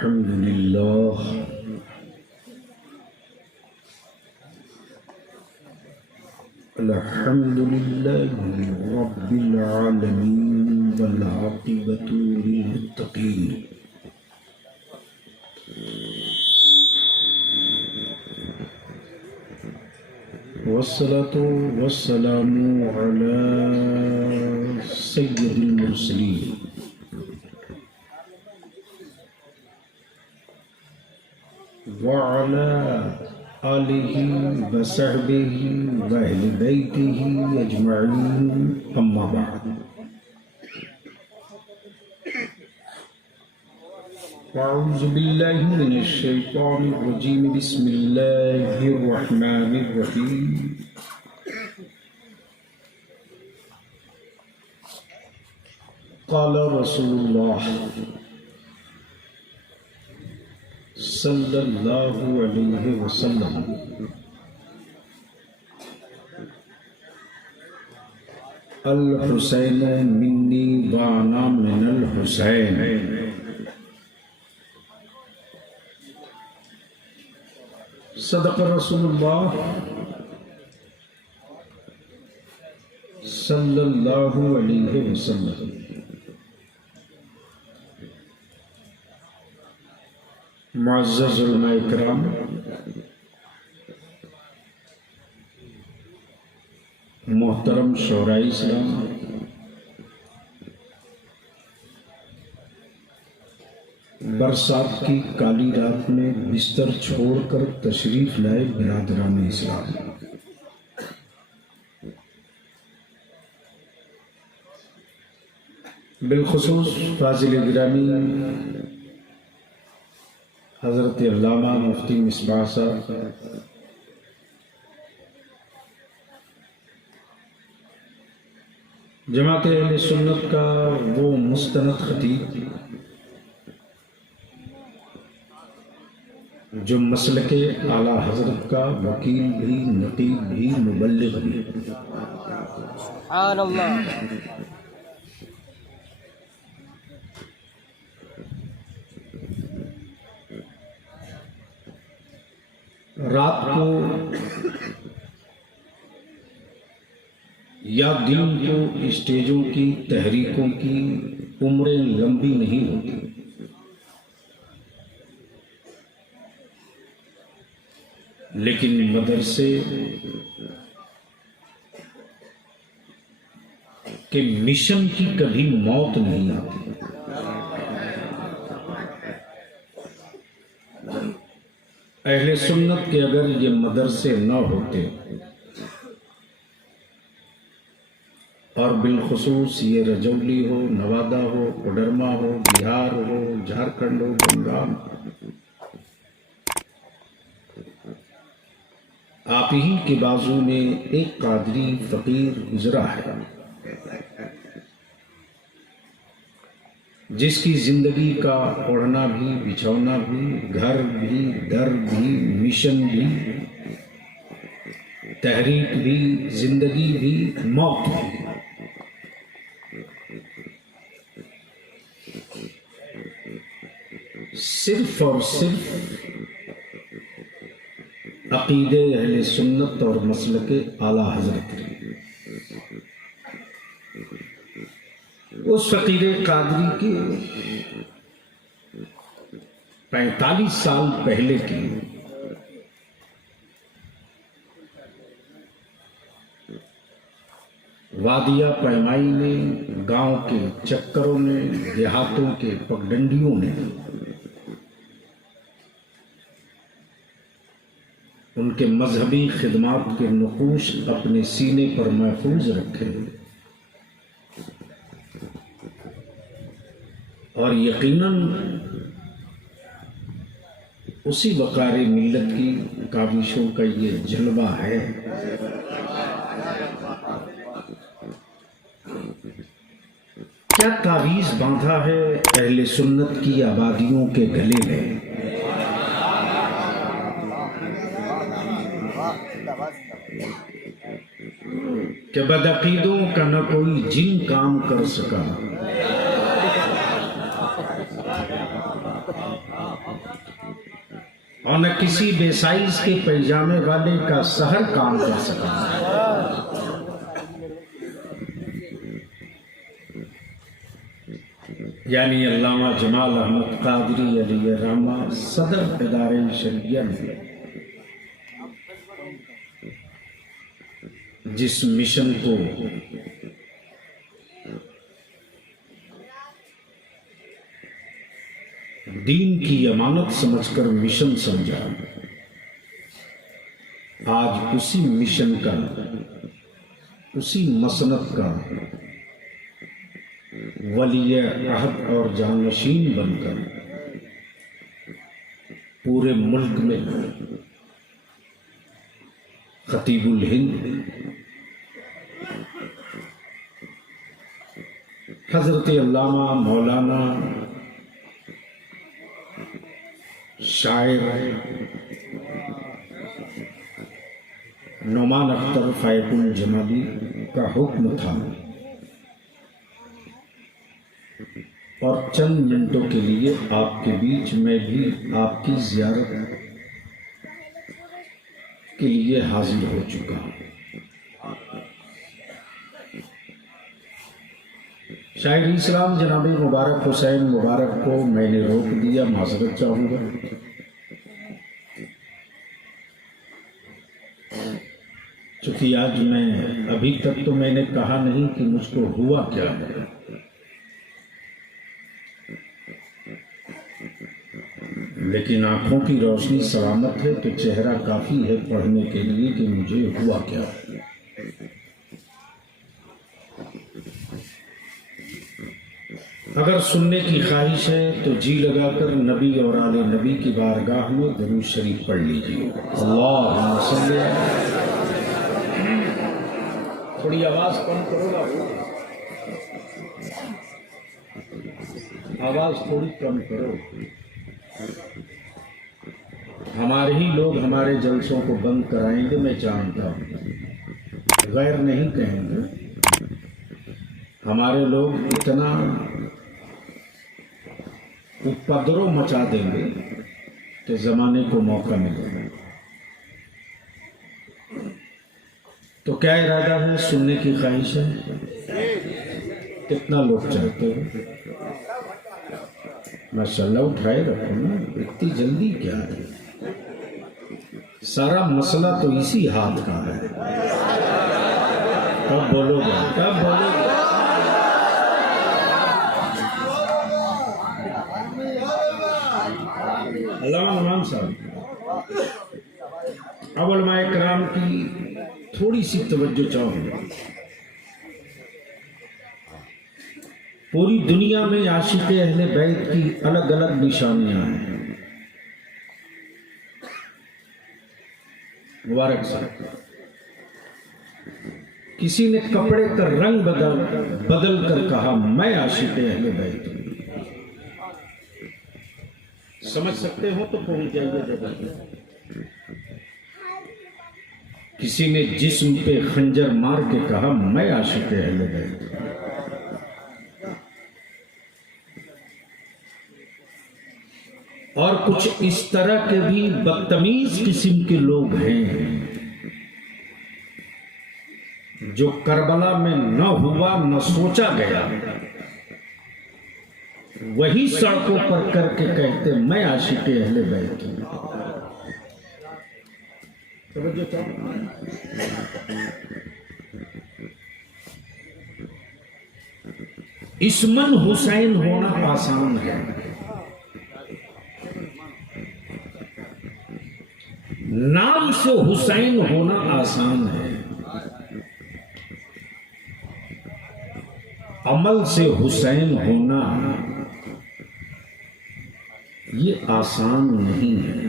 الحمد لله رب العالمين والعاقبة للمتقين والصلاة والسلام على سيد المرسلين وعلى آله وصحبه وأهل بيته أجمعين أما بعد أعوذ بالله من الشيطان الرجيم بسم الله الرحمن الرحيم قال رسول الله صلی اللہ علیہ وسلم الحسین منی وانا من الحسین صدق رسول اللہ صلی اللہ علیہ وسلم معزز علماء اکرام، محترم شعراء اسلام، برسات کی کالی رات میں بستر چھوڑ کر تشریف لائے برادران اسلام، بالخصوص فاضل گرامی حضرت علامہ مفتی مصباح صاحب، جماعت اہل سنت کا وہ مستند خطیب جو مسلک اعلیٰ حضرت کا وکیل بھی، نقیب بھی، مبلغ بھی، سبحان اللہ، رات کو یا دن کو اسٹیجوں کی تحریکوں کی عمریں لمبی نہیں ہوتی، لیکن مدرسے کے مشن کی کبھی موت نہیں آتی۔ اہل سنت کے اگر یہ مدرسے نہ ہوتے اور بالخصوص یہ رجولی ہو، نوادہ ہو، کوڈرما ہو، بہار ہو، جھارکھنڈ ہو، بنگال، آپ ہی کے بازو میں ایک قادری فقیر گزرا ہے جس کی زندگی کا اوڑھنا بھی، بچھونا بھی، گھر بھی، در بھی، مشن بھی، تحریک بھی، زندگی بھی، موت بھی، صرف اور صرف عقیدے اہل سنت اور مسلک اعلیٰ حضرت کی۔ اس فقیر قادری کے 45 سال پہلے کی وادیہ پیمائی نے، گاؤں کے چکروں نے، دیہاتوں کے پگڈنڈیوں نے ان کے مذہبی خدمات کے نقوش اپنے سینے پر محفوظ رکھے اور یقیناً اسی وقار ملت کی کاوشوں کا یہ جلوہ ہے۔ کیا تعویذ باندھا ہے اہل سنت کی آبادیوں کے گلے میں، کہ بدعقیدوں کا نہ کوئی جن کام کر سکا، اور نہ کسی بے سائز کے پیجامے والے کا سحر کام کر سکا. یعنی علامہ جمال احمد قادری علیہ رحمہ صدر ادارے شریعہ نے جس مشن کو دین کی امانت سمجھ کر مشن سمجھا، آج اسی مشن کا، اسی مسند کا ولی عہد اور جانشین بن کر پورے ملک میں خطیب الہند حضرت علامہ مولانا شاعر نعمان اختر فائق الجمالی کا حکم تھا اور چند منٹوں کے لیے آپ کے بیچ میں بھی آپ کی زیارت کے لیے حاضر ہو چکا ہوں. شاعر اسلام جناب مبارک حسین مبارک کو میں نے روک دیا، معذرت چاہوں گا. چونکہ آج میں ابھی تک تو میں نے کہا نہیں کہ مجھ کو ہوا کیا ہے، لیکن آنکھوں کی روشنی سلامت ہے تو چہرہ کافی ہے پڑھنے کے لیے کہ مجھے ہوا کیا. اگر سننے کی خواہش ہے تو جی لگا کر نبی اور آل نبی کی بارگاہ میں درود شریف پڑھ لیجیے. اللہم صلی علی. تھوڑی آواز کم کرو گا، آواز تھوڑی کم کرو. ہمارے ہی لوگ ہمارے جلسوں کو بند کرائیں گے، میں جانتا ہوں، غیر نہیں کہیں گے. ہمارے لوگ اتنا اپدرو مچا دیں گے کہ زمانے کو موقع ملے گا. تو کیا ارادہ ہے؟ سننے کی خواہش ہے؟ کتنا لوگ چاہتے ہیں؟ ماشاءاللہ اٹھائے رکھو نا، اتنی جلدی کیا ہے؟ سارا مسئلہ تو اسی ہاتھ کا ہے. کب بولو گے؟ کب بولو گے؟ علامہ نعمان صاحب، اب علماء کرام کی تھوڑی سی توجہ چاہوں گا. پوری دنیا میں عاشق اہل بیت کی الگ الگ نشانیاں ہیں. مبارک صاحب، کسی نے کپڑے کا رنگ بدل کر کہا میں عاشق اہل بیت ہوں. سمجھ سکتے ہو تو پہنچ جائیے جگہ. کسی نے جسم پہ خنجر مار کے کہا میں عاشق اہل بیت ہوں. اور کچھ اس طرح کے بھی بدتمیز قسم کے لوگ ہیں جو کربلا میں نہ ہوا نہ سوچا گیا، وہی سڑکوں پر کر کے کہتے میں عاشق اہل بیت ہوں. اسمن حسین ہونا آسان ہے، نام سے حسین ہونا آسان ہے، عمل سے حسین ہونا یہ آسان نہیں ہے.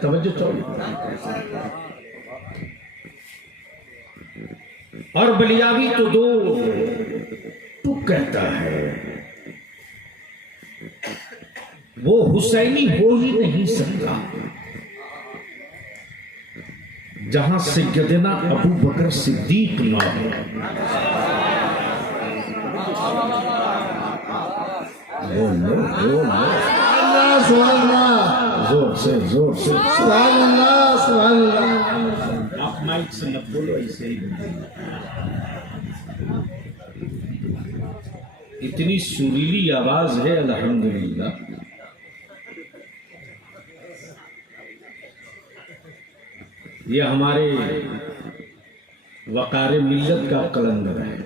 توجہ چاہیے. اور بلیاوی تو تو کہتا ہے وہ حسینی ہو ہی نہیں سکتا جہاں سیدنا ابو بکر صدیق نہ ہو. بولو سبحان اللہ زور سے زور سے. سبحان اللہ سبحان اللہ. آپ مائک سے مت بولو، ایسے ہی بولو. اتنی سریلی آواز ہے الحمدللہ. یہ ہمارے وقار ملت کا قلندر ہے.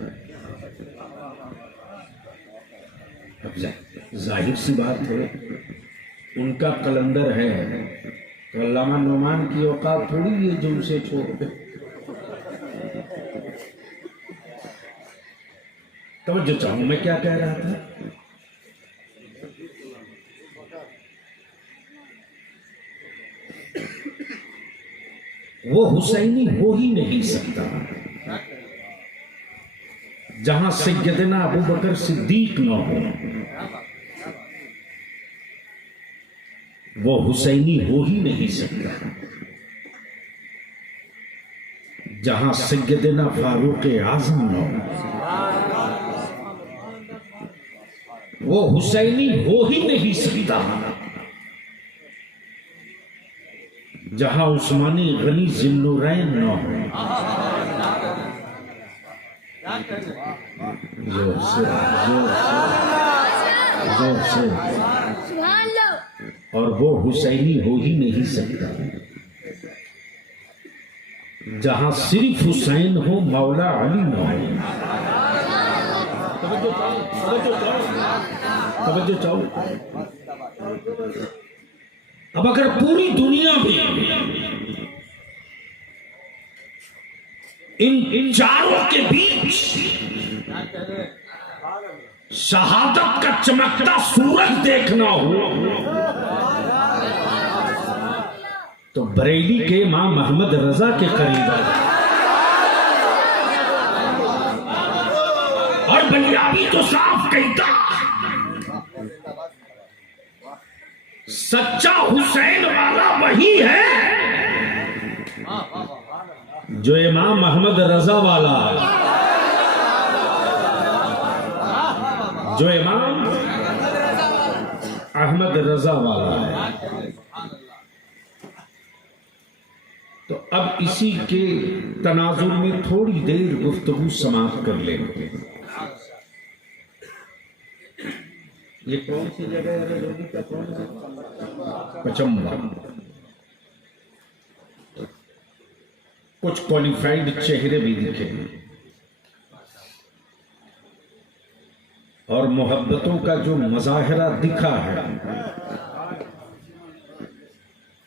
اب ظاہر سی بات ہے ان کا قلندر ہے تو علامہ نعمان کی اوقات تھوڑی ہے جو اسے چھوڑ دے. توجہ چاہوں میں کیا کہہ رہا تھا. وہ حسینی ہو ہی نہیں سکتا جہاں سیدنا ابو بکر صدیق نہ ہو. وہ حسینی ہو ہی نہیں سکتا جہاں سیدنا فاروق اعظم نہ ہو. وہ حسینی ہو ہی نہیں سکتا جہاں عثمانی غنی ذی النورین نہ ہو. زور سے زور سے زور سے. اور وہ حسینی ہو ہی نہیں سکتا جہاں صرف حسین ہو مولا علی نہ ہو. توجہ چاہو. اب اگر پوری دنیا میں ان چاروں کے بیچ شہادت کا چمکتا سورج دیکھنا ہو تو بریلی کے امام محمد رضا کے قریب ہے. اور بنیادی تو صاف کہتا سچا حسین والا وہی ہے جو امام محمد رضا والا ہے. جو امام احمد رضا والا ہے. تو اب اسی کے تناظر میں تھوڑی دیر گفتگو سماعت کر لیں گے. یہ کون سی جگہ ہے؟ پچمبا. کچھ کوالیفائڈ چہرے بھی دکھے اور محبتوں کا جو مظاہرہ دکھا ہے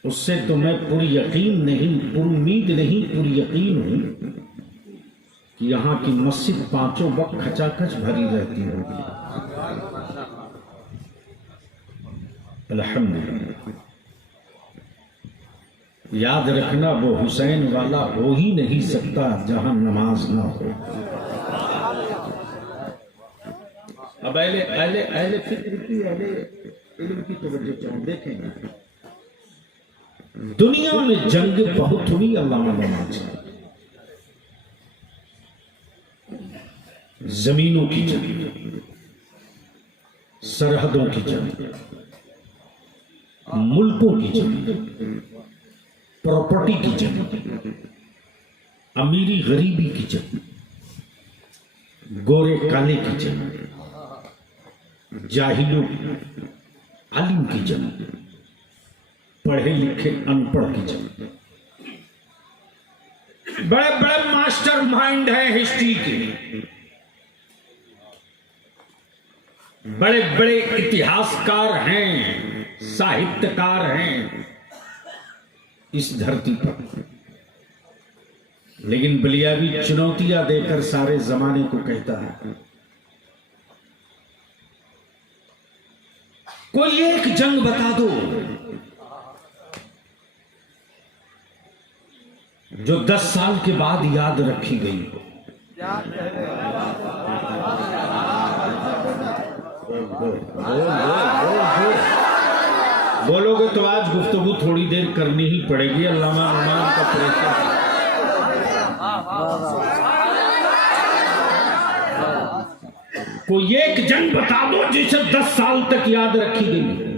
اس سے تو میں پوری یقین نہیں، پوری امید نہیں، پوری یقین ہوں کہ یہاں کی مسجد پانچوں وقت کھچا کھچ بھری رہتی ہوگی. الحمدللہ. یاد رکھنا وہ حسین والا ہو ہی نہیں سکتا جہاں نماز نہ ہو. اب اہل فکر کی، اہل علم کی توجہ چاہوں. دیکھیں گے دنیا میں جنگ بہت ہوئی علامہ نعمان سے. زمینوں کی جنگ، سرحدوں کی جنگ، ملکوں کی جنگ، پراپرٹی کی جنگ، امیری غریبی کی جنگ، گورے کالے کی جنگ، جاہل عالم کی جنگ، پڑھے لکھے ان پڑھ کی جنگ. بڑے بڑے ماسٹر مائنڈ ہیں ہسٹری کے، بڑے بڑے اتہاسکار ہیں، ساہتکار ہیں اس دھرتی پر، لیکن بلیاوی چنوتیاں دے کر سارے زمانے کو کہتا ہے کوئی ایک جنگ بتا دو جو 10 سال کے بعد یاد رکھی گئی ہو. بولو گے تو آج گفتگو تھوڑی دیر کرنی ہی پڑے گی. علامہ نعمان کا پریشر. کوئی ایک جنگ بتا دو جسے 10 سال تک یاد رکھی گئی.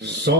100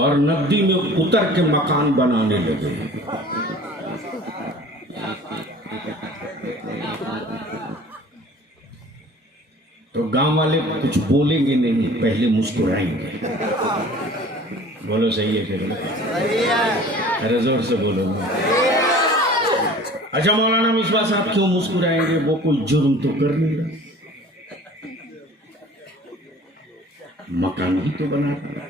اور ندی میں اتر کے مکان بنانے لگے. تو گاؤں والے کچھ بولیں گے نہیں, پہلے مسکرائیں گے. بولو صحیح ہے کہ ارے زور سے بولو. اچھا مولانا مصباح صاحب کیوں مسکرائیں گے؟ وہ کوئی جرم تو کر نہیں رہا, مکان ہی تو بنا رہا.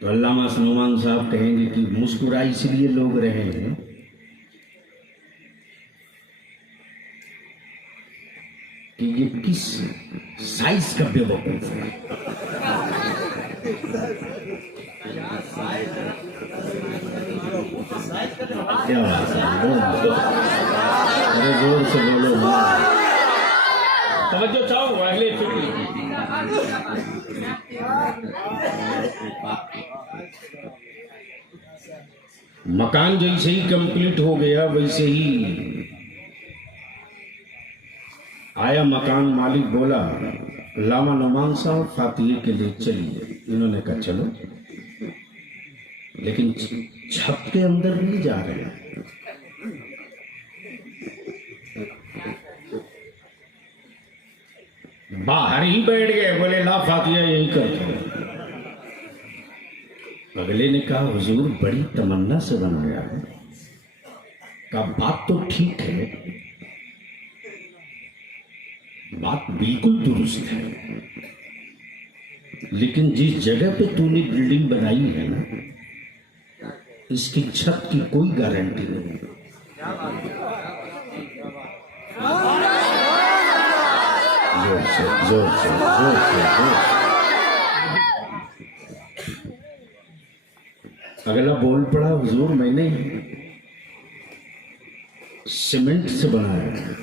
تو علامہ نعمان صاحب کہیں گے کہ مسکرائی اس لیے لوگ رہے ہیں کہ یہ کس سائز کا بے وقوف ہے. کیا بات ہے, ارے زور سے بولو, توجہ چاہو اہل فکر. مکان جیسے ہی کمپلیٹ ہو گیا ویسے ہی آیا مکان مالک, بولا علامہ نعمان صاحب فاتحے کے لیے چلیے. انہوں نے کہا چلو, لیکن چھت کے اندر نہیں جا رہے, باہر ہی بیٹھ گئے. بولے لا فاتحہ یہی کرتے ہیں. اگلے نے کہا حضور بڑی تمنا سے بنایا ہے. کہا بات تو ٹھیک ہے, بات بالکل درست ہے, لیکن جس جگہ پہ تو نے بلڈنگ بنائی ہے نا, اس کی چھت کی کوئی گارنٹی نہیں. زور سے زور سے زور سے. اگلا بول پڑا حضور میں نے سیمنٹ سے بنایا ہے.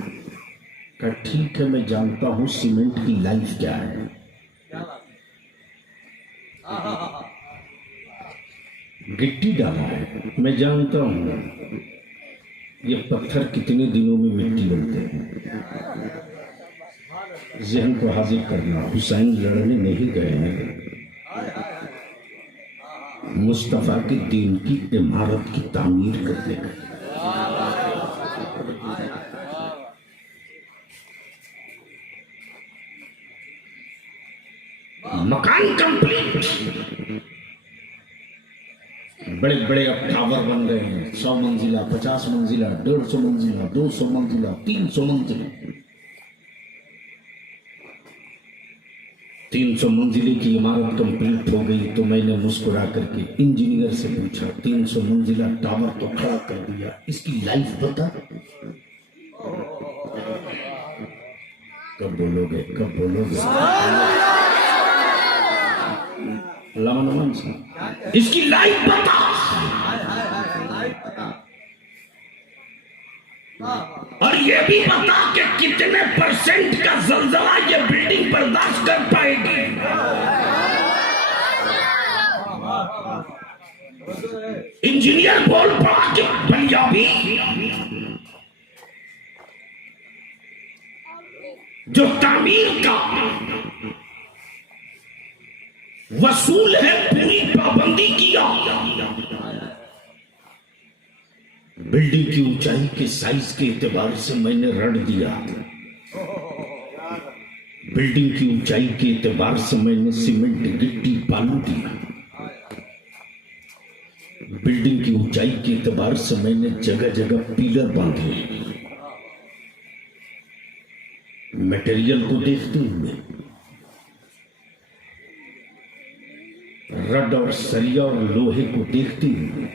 کہا ٹھیک ہے میں جانتا ہوں سیمنٹ کی لائف کیا ہے, گٹی ڈالا ہے, میں جانتا ہوں یہ پتھر کتنے دنوں میں مٹی بنتے ہیں. ذہن کو حاضر کرنا, حسین لڑنے نہیں گئے ہیں, مصطفیٰ کے دین کی عمارت کی تعمیر کرنے گئے. مکان کمپلیٹ, بڑے بڑے اب ٹاور بن رہے ہیں, 100 منزلہ, 50 منزلہ, 150 منزلہ, 200 منزلہ, 300 منزلہ. 300 منزلے کی عمارت کمپلیٹ ہو گئی تو میں نے مسکرا کر کے انجینئر سے پوچھا 300 منزلہ ٹاور تو کھڑا کر دیا, اس کی لائف بتا. کب بولو گے, کب بولو گے؟ علامہ نعمان صاحب اس کی لائف بتا. اور یہ بھی بتا کہ کتنے پرسنٹ کا زلزلہ یہ بلڈنگ برداشت کر پائے گی. انجینئر بول پڑا کہ پنجابی جو تعمیر کا وصول ہے پوری پابندی کیا. بلڈنگ کی اونچائی کے سائز کے اعتبار سے میں نے رڑ دیا, بلڈنگ کی اونچائی کے اعتبار سے میں نے سیمنٹ گٹی بالو دیا, بلڈنگ کی اونچائی کے اعتبار سے میں نے جگہ جگہ پیلر باندھے. میٹیریل کو دیکھتے ہوئے رڈ اور سریا اور لوہے کو دیکھتے ہوئے,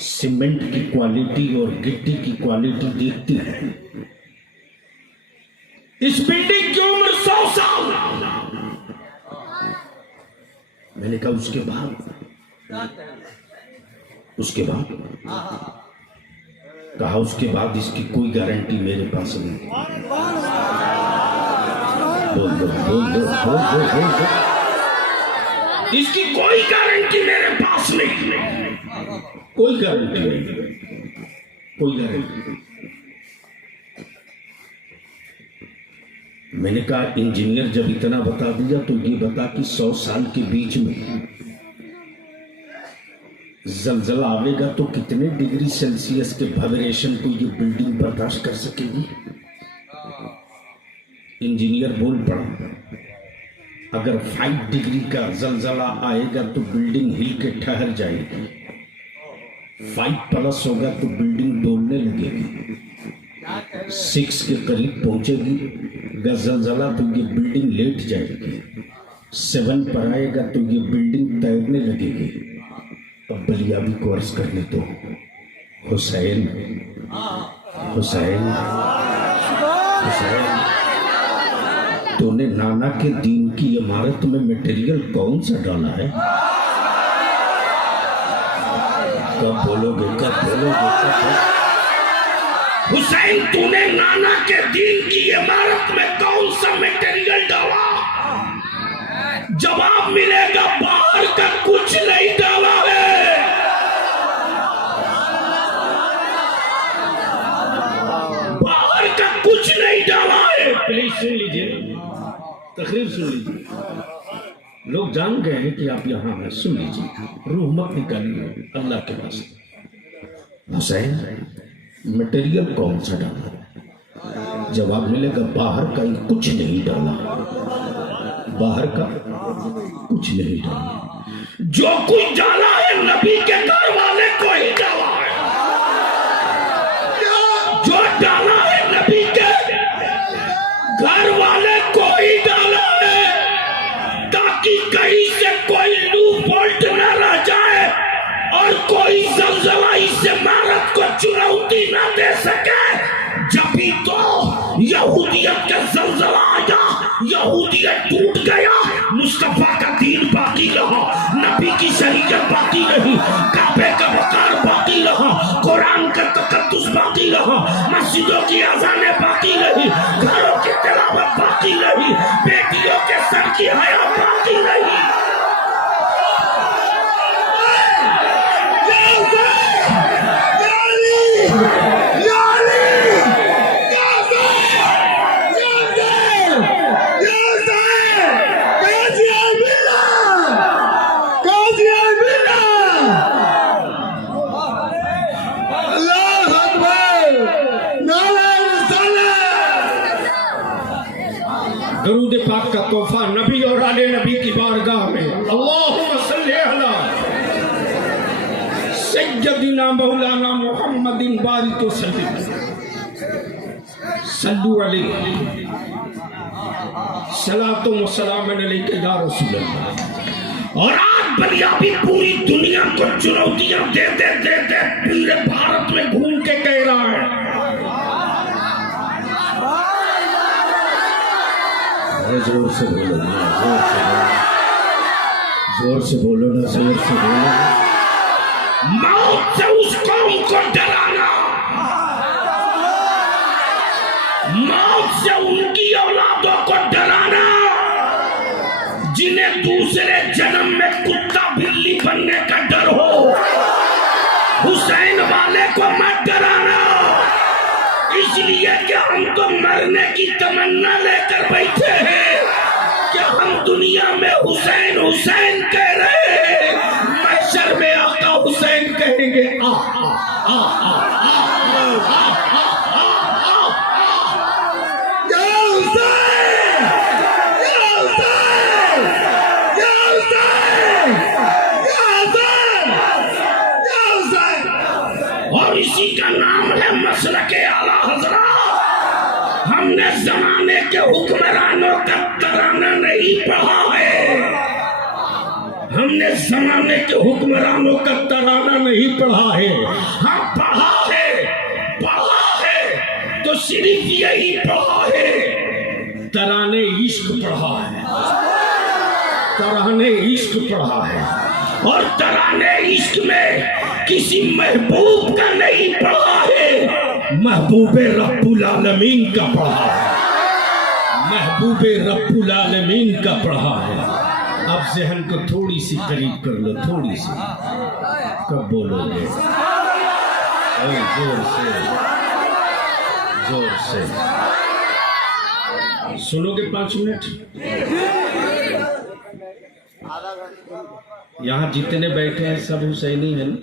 سیمنٹ کی کوالٹی اور گٹی کی کوالٹی دیکھتے ہیں. اس بلڈنگ کی عمر 100 سال. میں نے کہا اس کے بعد کہا اس کے بعد اس کی کوئی گارنٹی میرے پاس نہیں. اس کی کوئی گارنٹی میرے پاس نہیں, کوئی گارنٹی نہیں, کوئی گارنٹی نہیں. میں نے کہا انجینئر جب اتنا بتا دیا تو یہ بتا کہ 100 سال کے بیچ میں زلزلہ آئے گا تو کتنے ڈگری سیلسیس کے وائبریشن کو یہ بلڈنگ برداشت کر سکے گی؟ انجینئر بول پڑا اگر 5 ڈگری کا زلزلہ آئے گا تو بلڈنگ ہل کے ٹھہر جائے گی، 5 پلس ہوگا تو بلڈنگ ڈولنے لگے گی، 6 کے قریب پہنچے گی گا زلزلہ تو یہ بلڈنگ لیٹ جائے گی، 7 پر آئے گا تو یہ بلڈنگ تیرنے لگے گی۔ اب بلیابی کو عرض کرنے تو حسین حسین حسین تو نے نانا کے دین کی عمارت میں میٹیریل کون سا ڈالا ہے؟ کب بولو گے کب بولو گے؟ حسین تو نے نانا کے دین کی عمارت میں کون سا میٹیریل ڈالا؟ جواب ملے گا باہر کا کچھ نہیں ڈالا ہے۔ باہر کا کچھ نہیں ڈالا ہے۔ پلیز سن لیجئے، تقریر سن لیجئے، لوگ جان گئے ہیں کہ آپ یہاں ہیں، سن لیجئے، روح مت نکالیے اللہ کے واسطے۔ حسین میٹیریل کون سا ڈالا؟ جواب ملے گا باہر کا کچھ نہیں ڈالا، باہر کا کچھ نہیں ڈالا، جو کچھ ڈالا ہے نبی کے گھر والے کو ہی ڈالا ہے، جو ڈالا ہے نبی کے گھر والے کو ہی ڈالا ہے، تاکہ کہیں سے کوئی لوپ ہولٹ نہ رہ جائے اور کوئی زلزلہ اس عمارت کو چنوتی نہ دے سکے۔ جبھی تو یہودیت کا زلزلہ آیا، یہودیت ٹوٹ گیا، مصطفیٰ کا دین باقی رہا، نبی کی شریعت باقی رہی، کعبے کا وقار باقی رہا، قرآن کا تقدس باقی رہا، مسجدوں کی اذانیں باقی رہی، گھروں کی تلاوت باقی رہی، بیٹیوں کے سر کی حیا باقی رہی۔ درود پاک کا تحفہ نبی اور آل نبی کی بارگاہ میں، اللہم صلی علی سیدنا مولانا محمد بارک وسلم، صلو علیہ، صلاۃ و سلام علیک یا رسول اللہ۔ اور آج بلیابی پوری دنیا کو چنوتیاں دے دے دے دے پورے بھارت میں گھوم کے کہہ رہا ہے، زور سے بولو نا، زور سے بولو نا، زور سے بولو۔ موت سے اس قوم کو ڈرانا، موت سے ان کی اولادوں کو ڈرانا جنہیں دوسرے جنم میں کتا بلی بننے کا ڈر ہو، حسین والے کو مت ڈرانا، اس لیے کہ ہم تو مرنے کی تمنا لے کر بیٹھے ہیں کہ ہم دنیا میں حسین حسین کہہ رہے ہیں، محشر میں آقا حسین کہیں گے آ آ آ آ اور اسی کا نام ہے مسلک اعلیٰ حضرات۔ ہم نے زمانے کے حکمرانوں کا ترانہ نہیں پڑھا ہے، ہم نے زمانے کے حکمرانوں کا ترانہ نہیں پڑھا ہے، ہم پڑھا ہے تو صرف یہی پڑھا ہے، ترانے عشق پڑھا ہے، ترانے عشق پڑھا ہے، اور ترانے عشق میں کسی محبوب کا نہیں پڑھا ہے، محبوب رب العالمین کا پڑھا ہے، محبوب رب العالمین کا پڑھا ہے۔ اب ذہن کو تھوڑی سی قریب کر لو، تھوڑی سی، کب بولو گے؟ زور سے، زور سے۔ سنو گے 5 منٹ؟ یہاں جتنے بیٹھے ہیں سب حسینی ہیں نا؟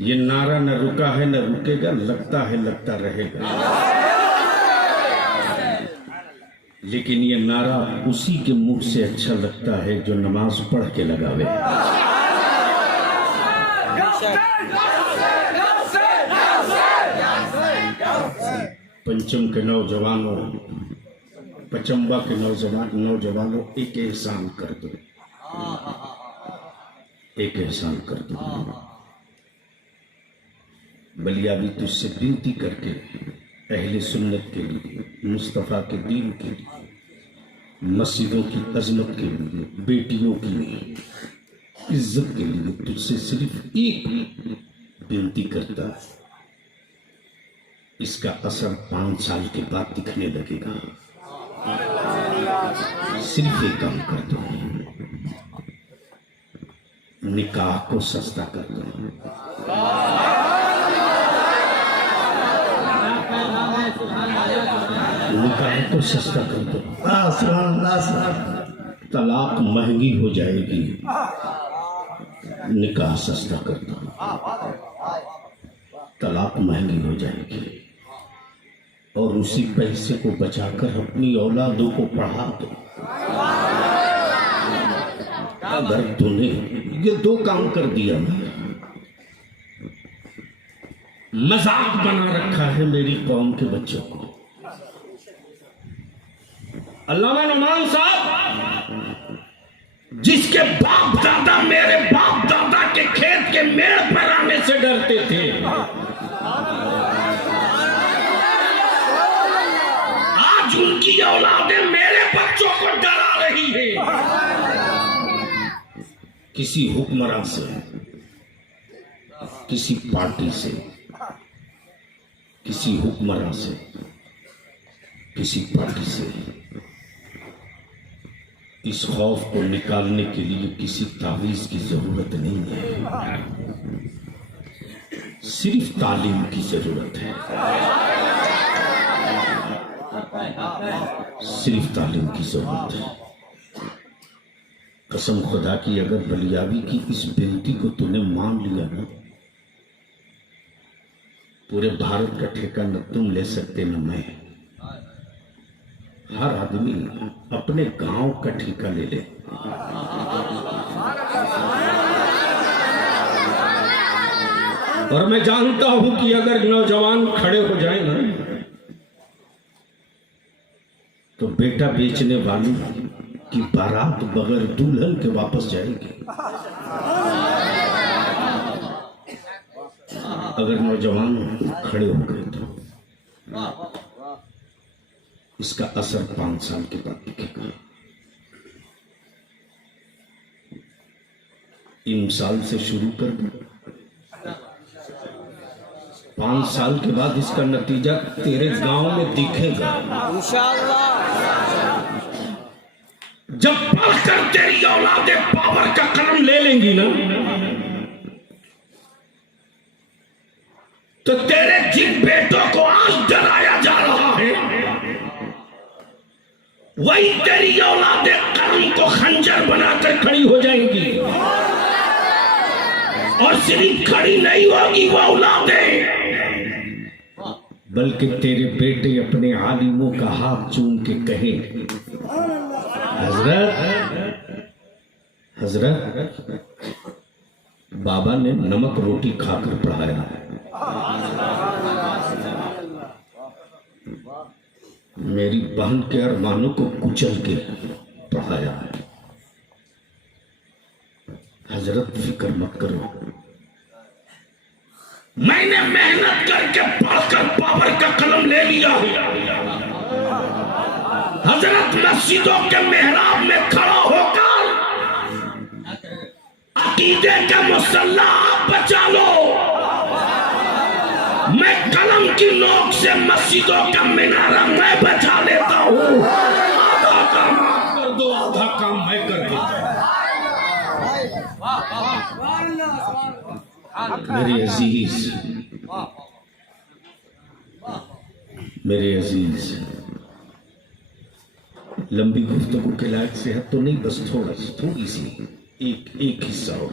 یہ نعرہ نہ رکا ہے نہ رکے گا، لگتا ہے لگتا رہے گا، لیکن یہ نعرہ اسی کے منہ سے اچھا لگتا ہے جو نماز پڑھ کے لگاوے۔ پنچم کے نوجوانوں، پچمبا کے نوجوانوں، ایک احسان کر دو، ایک احسان کر دو۔ بلیابی تجھ سے بنتی کر کے اہل سنت کے لیے، مصطفیٰ کے دین کے لیے، مسجدوں کی عظمت کے لیے، بیٹیوں کی عزت کے لیے تجھ سے صرف ایک بنتی کرتا ہے، اس کا اثر 5 سال کے بعد دکھنے لگے گا۔ صرف ایک کام کر دو، نکاح کو سستا کر دو۔ نکاح کو سستا کر دو، طلاق مہنگی ہو جائے گی، نکاح سستا کر دو، طلاق مہنگی ہو جائے گی، اور اسی پیسے کو بچا کر اپنی اولادوں کو پڑھا دو۔ اگر تو نے یہ 2 کام کر دیا نا، مذاق بنا رکھا ہے میری قوم کے بچوں کو۔ علامہ نعمان صاحب جس کے باپ دادا میرے باپ دادا کے کھیت کے میڑ پر آنے سے ڈرتے تھے، آج ان کی اولادیں میرے بچوں کو ڈرا رہی ہے۔ کسی حکمراں سے، کسی پارٹی سے، کسی حکمراں سے، کسی پارٹی سے اس خوف کو نکالنے کے لیے کسی تعویذ کی ضرورت نہیں ہے، صرف تعلیم کی ضرورت ہے، صرف تعلیم کی ضرورت ہے۔ قسم خدا کی اگر بلیابی کی اس بنتی کو تو نے مان لیا نا، پورے بھارت کا ٹھیکہ نہ تم لے سکتے نہ میں، ہر آدمی اپنے گاؤں کا ٹھیکہ لے لے۔ اور میں جانتا ہوں کہ اگر نوجوان کھڑے ہو جائیں نا تو بیٹا بیچنے والی کی بارات بغیر دلہن کے واپس جائے گی۔ اگر نوجوان کھڑے ہو گئے تو اس کا اثر 5 سال کے بعد دکھے گا۔ امسال سے شروع کر دو، 5 سال کے بعد اس کا نتیجہ تیرے گاؤں میں دکھے گا انشاءاللہ۔ جب پڑھ کر تیری اولادیں پاور کا قلم لے لیں گی نا تو تیرے جن بیٹوں کو آج ڈرایا جا رہا ہے وہی تیری اولادیں قلم کو خنجر بنا کر کھڑی ہو جائیں گی، اور صرف کھڑی نہیں ہوگی وہ اولادیں، بلکہ تیرے بیٹے اپنے عالموں کا ہاتھ چوم کے کہیں حضرت بابا نے نمک روٹی کھا کر پڑھایا ہے، میری بہن کے ارمانوں کو کچل کے پڑھایا ہے۔ حضرت فکر مت کرو، میں نے محنت کر کے پڑھ کر پاور کا قلم لے لیا ہے۔ حضرت مسجدوں کے محراب میں کھڑا ہو کر عقیدے کا مسلح آپ بچا لو، میں قلم کی نوک سے مسجدوں کا منارہ میں بچا لیتا ہوں۔ آدھا کام آپ کر دو، آدھا کام میں کر دیتا ہوں۔ میرے عزیز لمبی گفتگو کے لائق صحت تو نہیں، بس تھوڑی سی ایک حصہ ہو.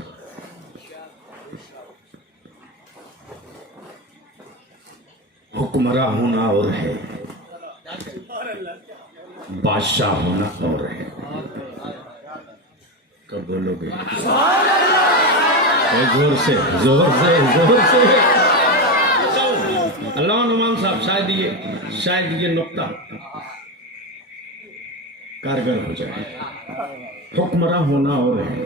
حکمراں ہونا اور ہے، بادشاہ ہونا اور ہے. کب بولو گے؟ زور سے زور سے زور سے. اللہ نعمان صاحب شاید یہ نقطہ کارگر ہو جائے. حکمراں ہونا اور ہے،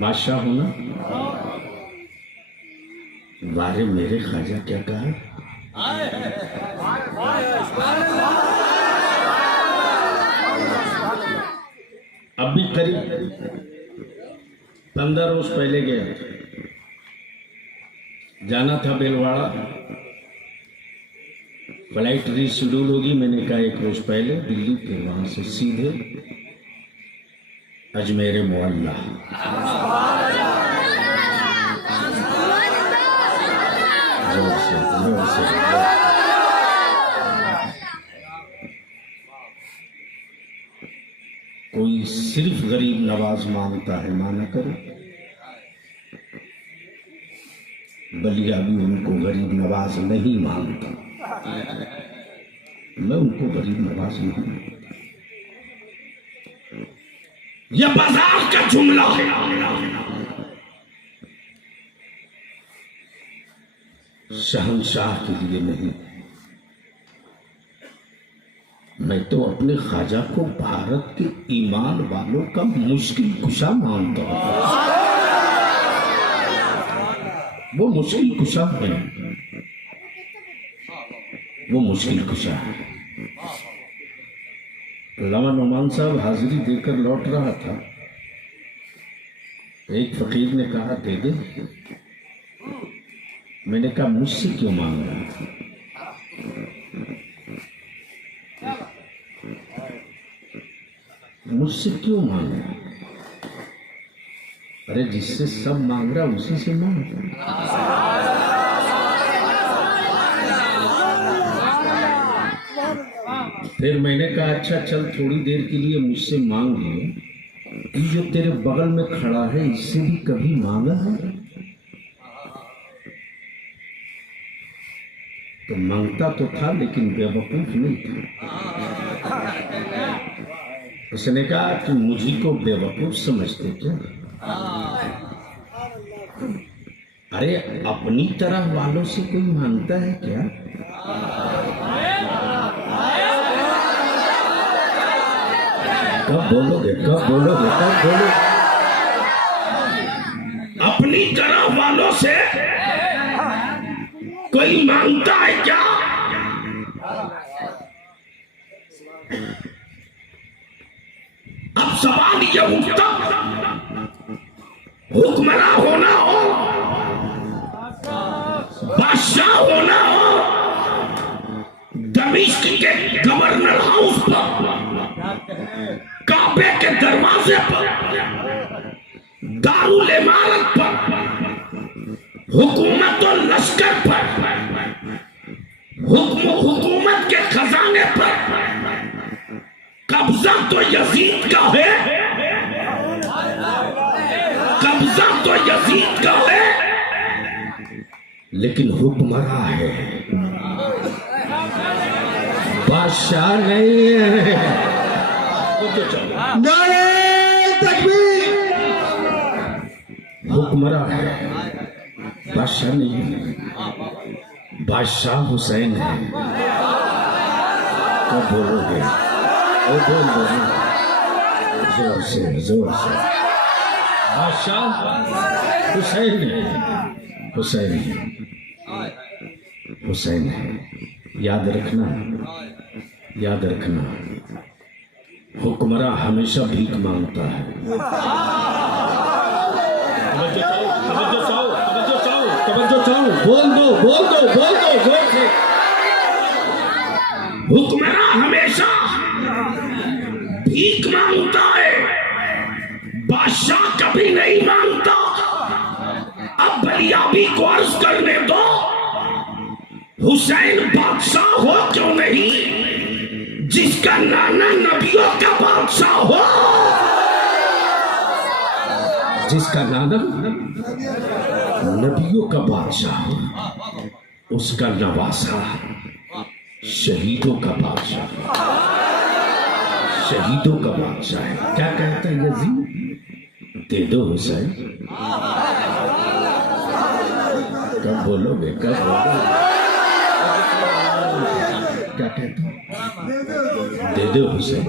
بادشاہ ہونا. وارے میرے خواجہ کیا کہا؟ ابھی قریب 15 روز پہلے گیا، جانا تھا بیلواڑا، فلائٹ ری شیڈول ہوگی. میں نے کہا 1 روز پہلے دلی، پھر وہاں سے سیدھے اجمیر معلیٰ. کوئی صرف غریب نواز مانگتا ہے، مانا کرو. بلیا بھی ان کو غریب نواز نہیں مانگتا، میں ان کو غریب نواز نہیں مانگتا. یہ بازار کا جملہ ہے، شہنشاہ کے لیے نہیں. میں تو اپنے خواجہ کو بھارت کے ایمان والوں کا مشکل کشا مانتا ہوں. وہ مشکل کشا ہے، وہ مشکل کشا ہے. علامہ نعمان صاحب حاضری دے کر لوٹ رہا تھا، ایک فقیر نے کہا دے دے. میں نے کہا مجھ سے کیوں مانگ رہا؟ مجھ سے کیوں مانگ رہا؟ ارے جس سے سب مانگ رہا اسی سے مانگ. پھر میں نے کہا اچھا چل تھوڑی دیر کے لیے مجھ سے مانگ لیے، یہ جو تیرے بغل میں کھڑا ہے اس سے بھی کبھی مانگا ہے؟ تو مانگتا تو تھا لیکن بے وقوف نہیں تھا. اس نے کہا کہ مجھے کو بے وقوف سمجھتے کیا؟ ارے اپنی طرح والوں سے کوئی مانگتا ہے کیا؟ کب بولو گے؟ اپنی طرح والوں سے کوئی مانگتا ہے کیا؟ اب سوال یہ اٹھتا، حکمراں ہونا ہو، بادشاہ ہونا ہو، دمشق کے گورنر ہاؤس پر، کعبے کے دروازے پر، دارالعمارت پر، حکومت و لشکر پر، حکومت کے خزانے پر قبضہ تو یزید کا ہے، قبضہ تو یزید کا ہے، لیکن حکمراں ہے، بادشاہ نہیں ہے. نعرہ تکبیر. حکمراں ہے، بادشاہ نہیں ہے. بادشاہ حسین ہے. کب بولو گے؟ بول دو زور سے زور سے. بادشاہ حسین ہے، حسین ہے، حسین ہے. یاد رکھنا، یاد رکھنا، حکمراں ہمیشہ بھیک مانگتا ہے. توجہ چاہو، بول دو زور سے. حکمراں ہمیشہ بھیک مانگتا ہے، بادشاہ کبھی نہیں مانگتا. بلیابی کو عرض کرنے دو، حسین بادشاہ ہو کیوں نہیں جس کا نانا نبیوں کا بادشاہ ہو، جس کا نانا نبیوں کا بادشاہ ہو، اس کا نواسا شہیدوں کا بادشاہ، شہیدوں کا بادشاہ ہے۔ کیا کہتا ہے یزید؟ دے دو حسین۔ کب بولو گے؟ کب بولو گے؟ کیا کہتا ہے؟ دے دو حسین،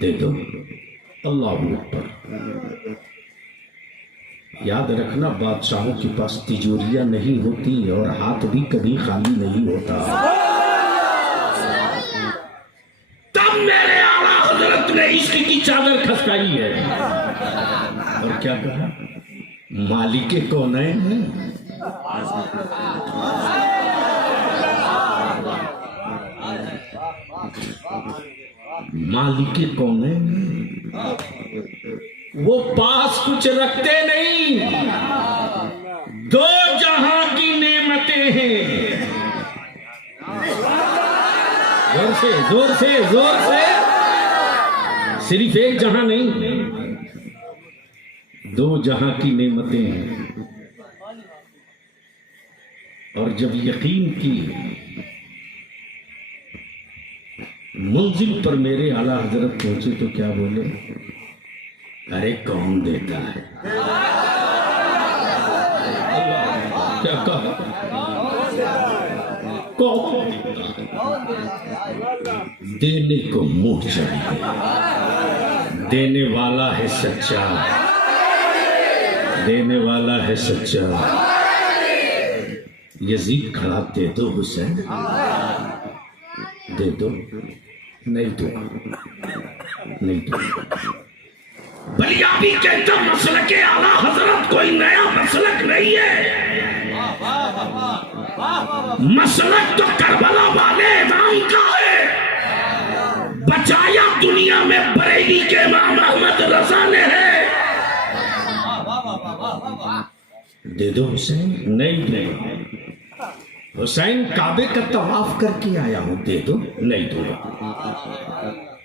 دے دو۔ اللہ اکبر۔ یاد رکھنا بادشاہوں کے پاس تجوریاں نہیں ہوتی اور ہاتھ بھی کبھی خالی نہیں ہوتا۔ تب میرے اعلیٰ حضرت نے عشق کی چادر کھسکائی ہے اور کیا کہا؟ مالک کونین ہے۔ مالک کونین ہے، وہ پاس کچھ رکھتے نہیں، دو جہاں کی نعمتیں ہیں۔ زور سے زور سے زور سے، صرف ایک جہاں نہیں، دو جہاں کی نعمتیں ہیں۔ اور جب یقین کی منزل پر میرے اعلیٰ حضرت پہنچے تو کیا بولے؟ ارے کون دیتا ہے؟ کیا کہا؟ کون دینے کو منہ چاہیے، دینے والا ہے سچا، دینے والا ہے سچا۔ یزید کھڑا، دے دو حسین، دے دو۔ نہیں دو، نہیں دو۔ بلیابی کہتا مسلک اعلیٰ حضرت کوئی نیا مسلک نہیں ہے، مسلک تو کربلا والے امام کا ہے، بچایا دنیا میں بریلی کے امام احمد رضا نے ہے۔ دے دو حسین۔ نہیں نہیں حسین، کعبے کا طواف کر کے آیا ہوں، دے دو۔ نہیں دوں گا،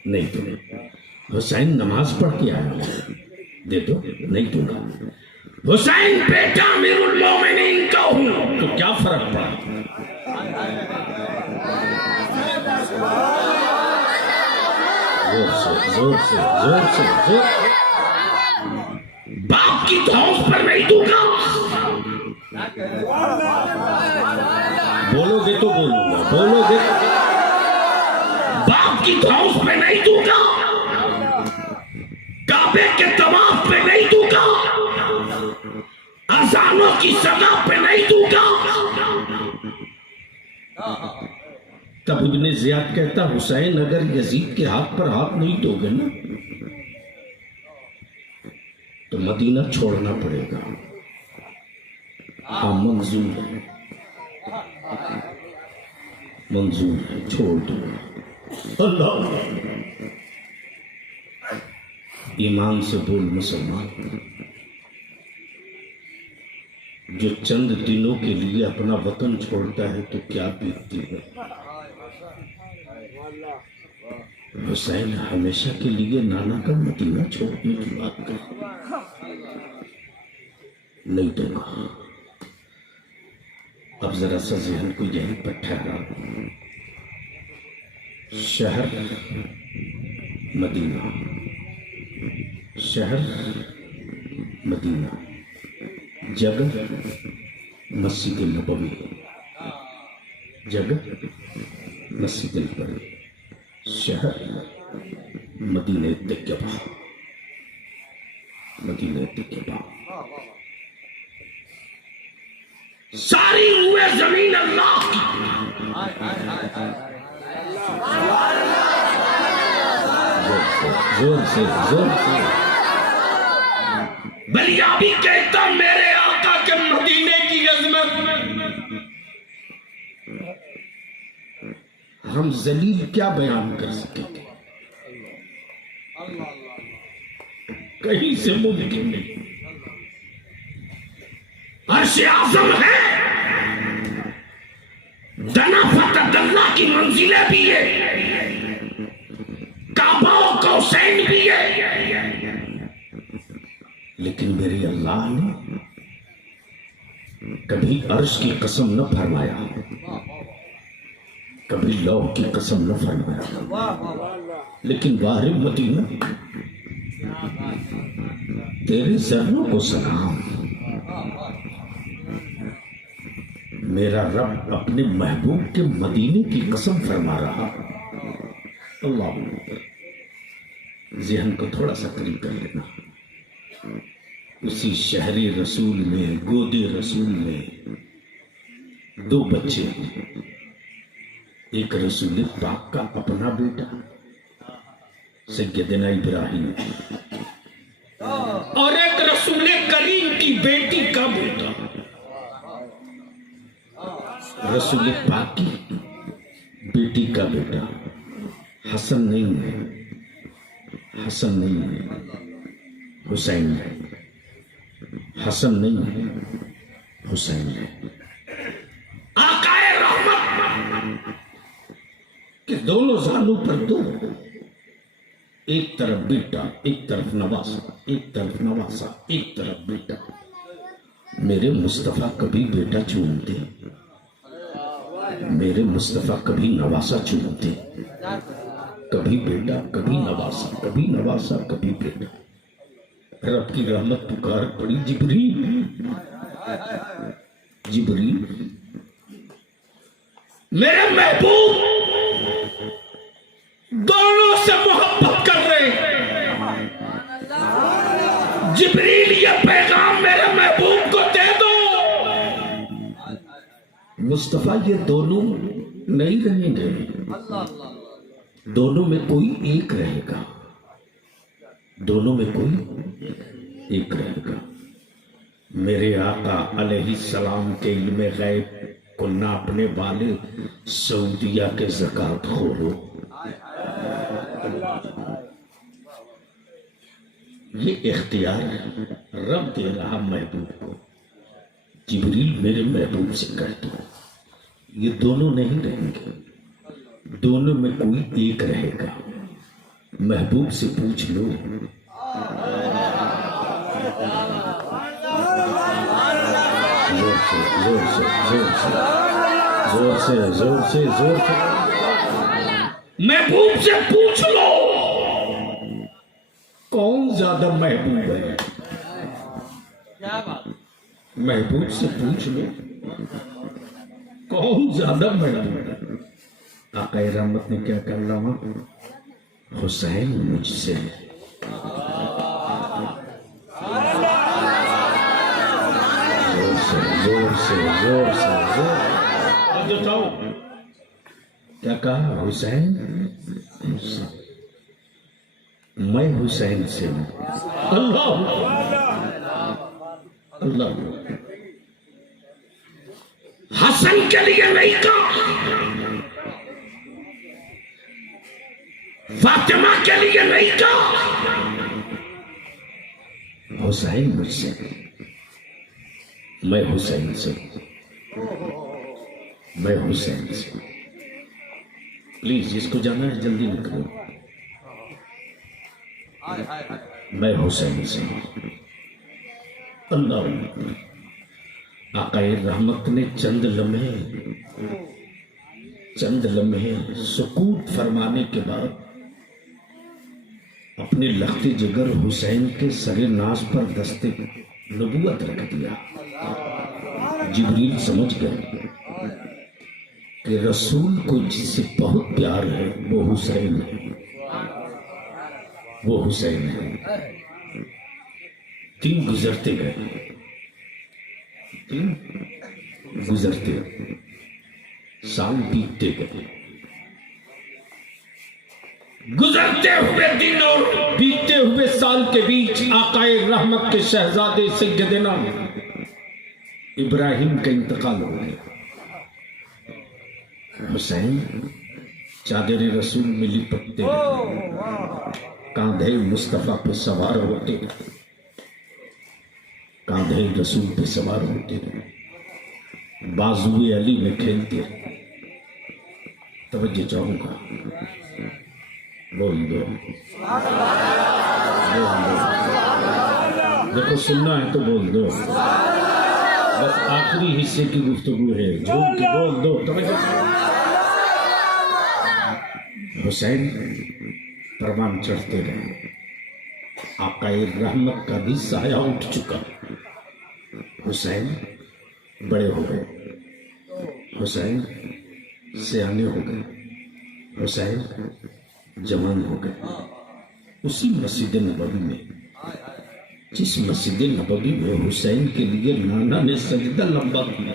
نہیں دوں گا۔ حسین، نماز پڑھ کے آیا ہوں، دے دو۔ نہیں دوں گا۔ حسین، بیٹا امیر المومنین کا ہوں، تو کیا فرق پڑا؟ زور سے زور سے زور سے زور سے۔ باپ کی دھوس پر نہیں دوں گا۔ بولو گے تو بولوں گا، بولو گے۔ باپ کی دھوس پہ نہیں دوں گا، کعبے کے طواف پہ نہیں دوں گا، اذانوں کی صدا پہ نہیں دوں گا۔ تب ابن زیاد کہتا حسین اگر یزید کے ہاتھ پر ہاتھ نہیں دو گے نا تو مدینہ چھوڑنا پڑے گا۔ ہاں منظور ہے، منظور ہے، چھوڑ دو۔ اللہ ایمان سے بول مسلمان، جو چند دنوں کے لیے اپنا وطن چھوڑتا ہے تو کیا بیتتی ہے۔ حسین ہمیشہ کے لیے نانا کا مدینہ چھوڑنے کی بات کر، نہیں دوں گا۔ اب ذرا سا ذہن کو یہیں پر ٹھہرا، شہر مدینہ، شہر مدینہ، جگہ مسجد نبوی، جگہ مسجد نبوی، شہر مدینہ طیبہ، مدینہ طیبہ۔ ساری روئے زمین اللہ کی، زور سے زور سے۔ بلیابی کہتا میرے آقا کے مدینے کی عظمت ہم ذلیل کیا بیان کر سکیں گے، کہیں سے ممکن نہیں۔ عرش اعظم ہے، دنا فتح اللہ کی منزلیں بھی ہے، کعبہ و کوسین بھی ہے، لیکن میرے اللہ نے کبھی عرش کی قسم نہ فرمایا، کبھی لوح کی قسم نہ فرمایا، لیکن باہر مدینہ تیرے ذروں کو سلام، میرا رب اپنے محبوب کے مدینے کی قسم فرما رہا۔ اللہ ذہن کو تھوڑا سا قریب کر لینا، اسی شہری رسول میں، گودی رسول میں دو بچے، ایک رسول پاک کا اپنا بیٹا سیدنا ابراہیم اور ایک رسول کریم کی بیٹی کا بیٹا۔ رسول پاک کی بیٹی کا بیٹا حسن نہیں ہے، حسن نہیں ہے، حسین ہے، حسن نہیں ہے، حسین ہے۔ آقا رحمت کہ دونوں زانوں پر دو، ایک طرف بیٹا، ایک طرف نواسا، ایک طرف نواسا، ایک طرف بیٹا۔ میرے مصطفیٰ کبھی بیٹا چونتے، میرے مصطفیٰ کبھی نواسا چونتے، کبھی بیٹا، کبھی نواسا، کبھی نواسا، کبھی بیٹا۔ رب کی رحمت پکار پڑی، جبریل، جبریل میرے محبوب دونوں سے محبت کر رہے ہیں، جبریل یہ پیغام میرے محبوب کو دے دو۔ مصطفیٰ یہ دونوں نہیں رہیں گے، دونوں میں کوئی ایک رہے گا، دونوں میں کوئی ایک رہے گا۔ میرے آقا علیہ السلام کے علم غیب کو ناپنے والے سعودیہ کے زکوٰۃ خورو، یہ اختیار رب دے رہا محبوب کو۔ جبریل میرے محبوب سے کہہ دو یہ دونوں نہیں رہیں گے، دونوں میں کوئی ایک رہے گا۔ محبوب سے پوچھ لو، زور سے زور سے زور سے زور سے زور سے زور سے محبوب سے پوچھ لو کون زیادہ محبوب ہے۔ محبوب سے پوچھ لو کون زیادہ محبوب ہے۔ آقا رحمت نے کیا کر رہا ہوں، حسین مجھ سے زور سے زور سے زور کیا کہا، حسین میں حسین سے ہوں۔ اللہ اللہ حسن کے لیے نہیں کہا، فاطمہ کے لیے نہیں کہا، حسین مجھ سے، میں حسین سے، میں حسین سے۔ پلیز جس کو جانا ہے جلدی نکلو، میں حسین سے۔ اللہ آقا رحمت نے چند لمحے سکوت فرمانے کے بعد اپنے لخت جگر حسین کے سر ناز پر دست نبوت رکھ دیا۔ جبریل سمجھ گئے کہ رسول کو جس سے بہت پیار ہے وہ حسین ہے، وہ حسین ہے۔ دن گزرتے گئے، دن گزرتے سال بیتتے گئے، گزرتے ہوئے دن اور بیتتے ہوئے سال کے بیچ آقا رحمت کے شہزادے سیدنا ابراہیم کا انتقال ہو گیا۔ حسین چادر رسول میں لپٹتے کاندھے مصطفیٰ پہ سوار ہوتے، کاندھے رسول پہ سوار ہوتے رہے، بازوئے علی میں کھیلتے رہے۔ توجہ چاہوں گا، بول دو، بول دو، دیکھو سننا ہے تو بول دو، بس آخری حصے کی گفتگو ہے، جھوم کے بول دو۔ توجہ، حسین پروان چڑھتے رہے، آقا رحمت کا بھی سایہ اٹھ چکا، حسین بڑے ہو گئے، حسین سیانے ہو گئے، حسین جوان ہو گئے۔ اسی مسجد نبوی میں، جس مسجد نبوی میں حسین کے لیے نانا نے سجدہ لمبا کیا،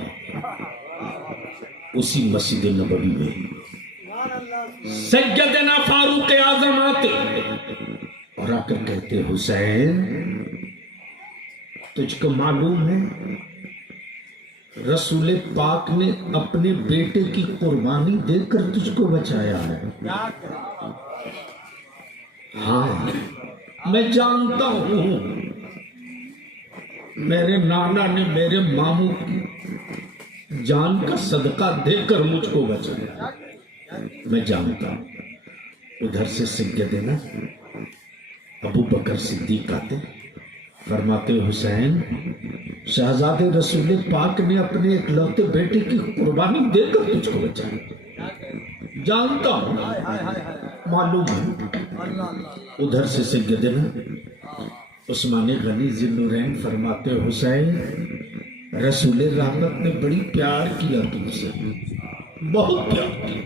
اسی مسجد نبوی میں سیدنا فاروق اعظم آتے اور آ کر کہتے، حسین تجھ کو معلوم ہے رسول پاک نے اپنے بیٹے کی قربانی دے کر تجھ کو بچایا ہے۔ ہاں میں جانتا ہوں، میرے نانا نے میرے ماموں کی جان کا صدقہ دے کر مجھ کو بچایا، میں جانتا ہوں۔ ادھر سے سیدنا ابو بکر صدیق آتے، فرماتے حسین شہزادے رسول پاک نے اپنے اکلوتے بیٹے کی قربانی دے کر تجھ کو بچایا، جانتا ہوں، معلوم ہے۔ ادھر سے سیدنا عثمان غنی ذی النورین فرماتے حسین رسول رحمت نے بڑی پیار کیا تم سے، بہت پیار کیا،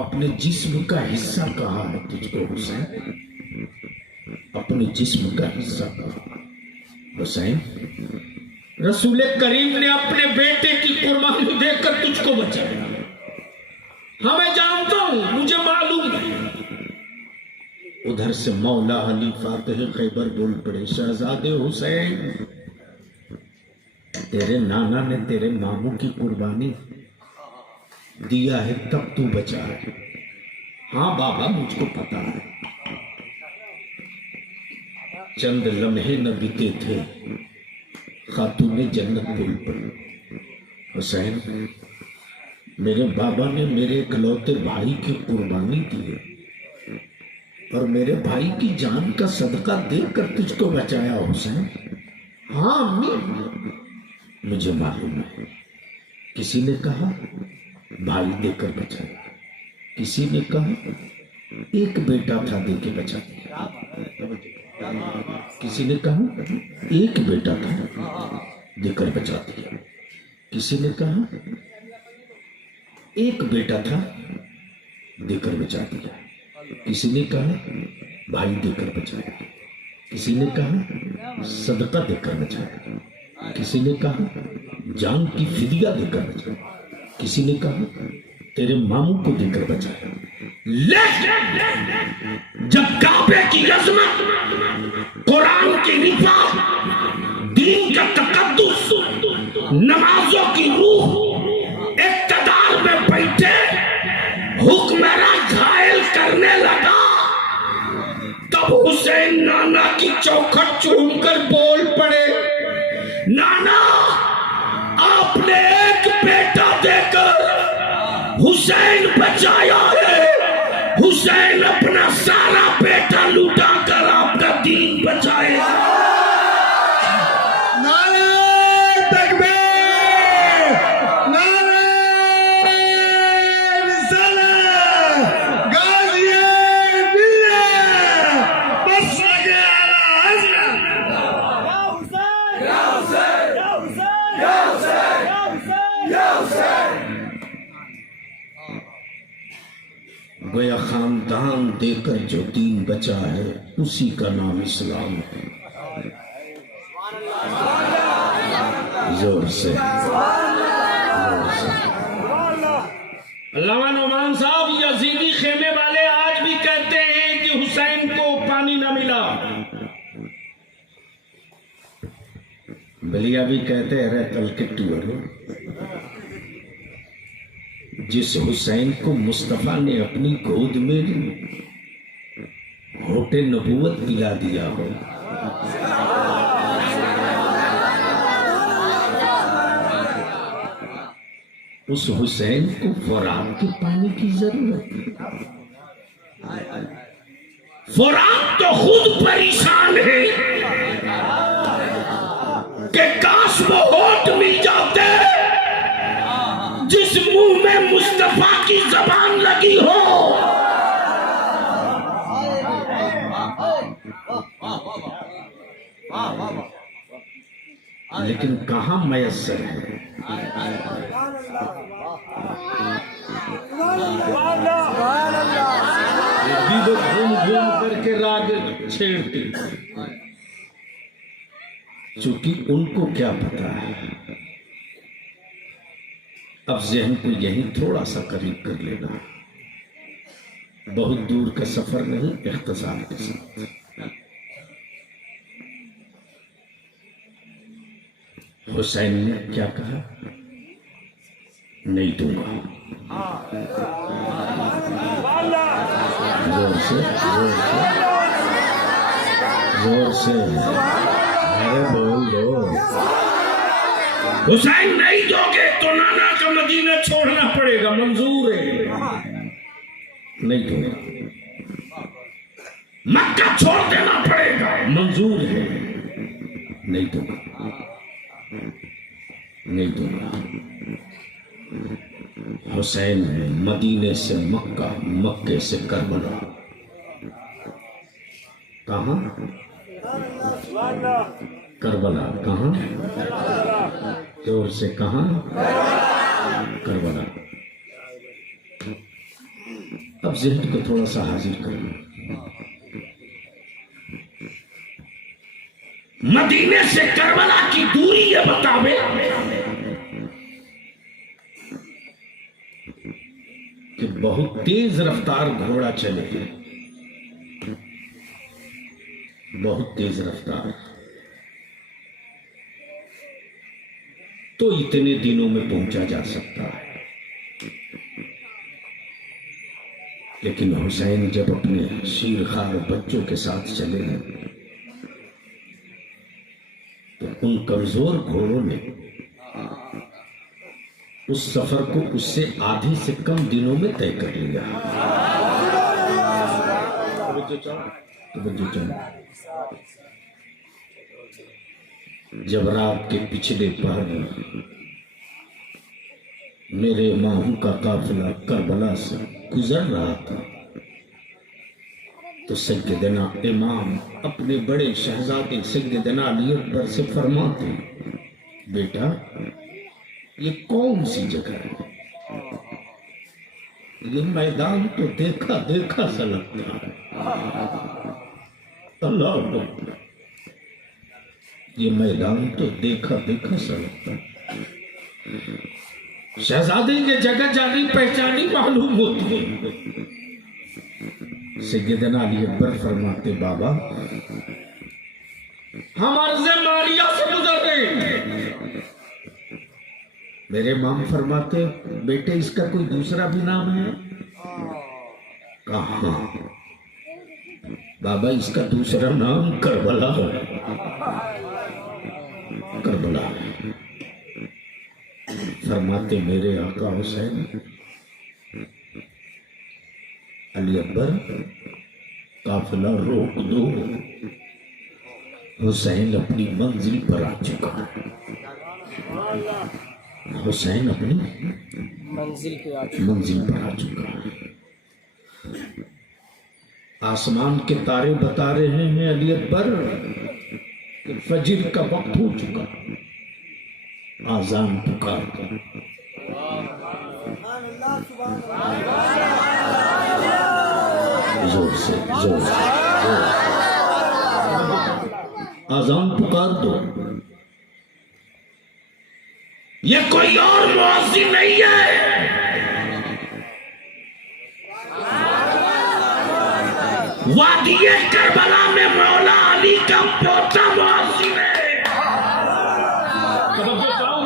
اپنے جسم کا حصہ کہا ہے تجھ کو حسین، اپنے جسم کا حصہ کہا۔ حسین رسول کریم نے اپنے بیٹے کی قربانی دے کر تجھ کو بچایا، ہاں میں جانتا ہوں، مجھے معلوم ہے۔ ادھر سے مولا علی فاتح خیبر بول پڑے، شہزادے حسین تیرے نانا نے تیرے ماموں کی قربانی دیا ہے تب تو بچا ہے۔ ہاں بابا مجھ کو پتا ہے، چند لمحے نہ بیتے تھے خاتون جنت بول پڑی، حسین میرے بابا نے میرے اکلوتے بھائی کی قربانی دی ہے اور میرے بھائی کی جان کا صدقہ دے کر تجھ کو بچایا حسین۔ ہاں امی مجھے معلوم ہے، کسی نے کہا بھائی دے کر بچایا، کسی نے کہا ایک بیٹا تھا دے کے بچا دیا، کسی نے کہا ایک بیٹا تھا دے کر بچا دیا، کسی نے کہا ایک بیٹا تھا دے کر بچا دیا، کسی نے کہا بھائی دے کر بچایا، کسی نے کہا صدقہ دے کر بچایا، کسی نے کہا جان کی فدیہ دے کر بچایا، کسی نے کہا تیرے ماموں کو دے کر بچایا۔ لیکن جب کعبے کی عظمت، قرآن کی رفعت، دین کا تقدس، نمازوں کی روح اقتدار میں بیٹھے حکمراں گھائل کرنے لگا، تب حسین نانا کی چوکھٹ چوم کر بول پڑے، نانا آپ نے ایک بیٹا دے کر حسین بچایا ہے، حسین اپنا سارا بیٹا لوٹا کر آپ کا دین بچائے گا۔ نعرہ تکبیر، نعرہ رسالت، غازی ملت، مسلک اعلی حضرت۔ یا حسین، یا حسین، یا حسین، یا حسین، یا حسین، یا حسین۔ گویا خاندان دے کر جو دین بچا ہے اسی کا نام اسلام ہے۔ زور سے علامہ نعمان صاحب یزیدی خیمے والے آج بھی کہتے ہیں کہ حسین کو پانی نہ ملا، بلیا بھی کہتے ہیں کل کٹو ہے۔ جس حسین کو مصطفیٰ نے اپنی گود میں ہوٹے نبوت پلا دیا ہو، اس حسین کو فرات کے پانی کی ضرورت ہے؟ فرات تو خود پریشان ہے کہ کاش وہ ہونٹ مل جاتے جس منہ میں مصطفیٰ کی زبان لگی ہو. لیکن کہاں میسر ہے؟ گھوم گھوم کر کے راگ چھیڑتی. چونکہ ان کو کیا پتا ہے، اب ذہن کو یہی تھوڑا سا قریب کر لینا، بہت دور کا سفر نہیں، اختصار کے ساتھ. حسین نے کیا کہا؟ نہیں دوں گا. زور سے زور سے ارے بول دو. حسین نہیں دو گے تو نانا کا مدینہ چھوڑنا پڑے گا. منظور ہے. نہیں دوں گا. مکہ چھوڑ دینا پڑے گا. منظور ہے. نہیں دوں گا. نہیں دوں گا. حسین مدینے سے مکہ، مکے سے کربلا. کہاں؟ کربلا. کہاں؟ زور سے کہاں؟ کربلا. اب ذہن کو تھوڑا سا حاضر کرنا. مدینے سے کربلا کی دوری یہ بتاوے کہ بہت تیز رفتار گھوڑا چلے، بہت تیز رفتار، تو اتنے دنوں میں پہنچا جا سکتا ہے. لیکن حسین جب اپنے شیرخوار بچوں کے ساتھ چلے ہیں تو ان کمزور گھوڑوں نے اس سفر کو اس سے آدھی سے کم دنوں میں طے کر لیا. جب رات کے پچھلے پہر میرے ماہوں کا قافلہ کربلا سے گزر رہا تھا تو سیدنا امام اپنے بڑے شہزادے سیدنا علی اکبر سے فرماتے، بیٹا یہ کون سی جگہ ہے؟ یہ میدان تو دیکھا دیکھا سا لگتا ہے. اللہ اکبر. یہ میدان تو دیکھا دیکھا سا لگتا ہے. شہزادے یہ جگہ جانی پہچانی معلوم ہوتی ہے. سیدنا علی اکبر فرماتے، بابا ہم عرض ماریہ سے گزر رہے ہیں. میرے امام فرماتے، بیٹے اس کا کوئی دوسرا بھی نام ہے؟ کہاں؟ بابا اس کا دوسرا نام کربلا ہے. کربلا. فرماتے، میرے آقا حسین، علی اکبر قافلہ روک دو، حسین اپنی منزل پر آ چکا. حسین اپنی منزل پر آ چکا. آسمان کے تارے بتا رہے ہیں علی اکبر کہ فجر کا وقت ہو چکا. آذان پکار کر زور سے آذان پکار دو. یہ کوئی اور مؤذن نہیں ہے، وادی کربلا میں مولا علی کا پوتا مؤذن ہے. توجہ چاہوں